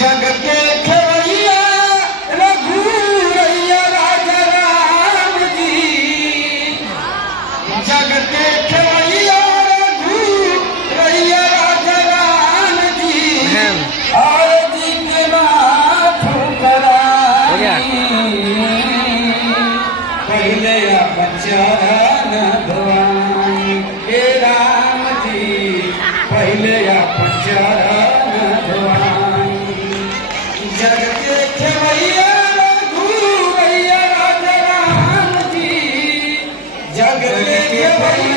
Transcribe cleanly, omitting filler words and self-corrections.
जग के खेवैया रघुरैया राजा राम जी, जग के खेवैया रघुरैया राजा राम जी, आरती के नाथ कराई पहले अपन धोई हे राम जी, पहले अपन धोई जग के खेवैया रघुरैया राजा राम जी, जग के खेवैया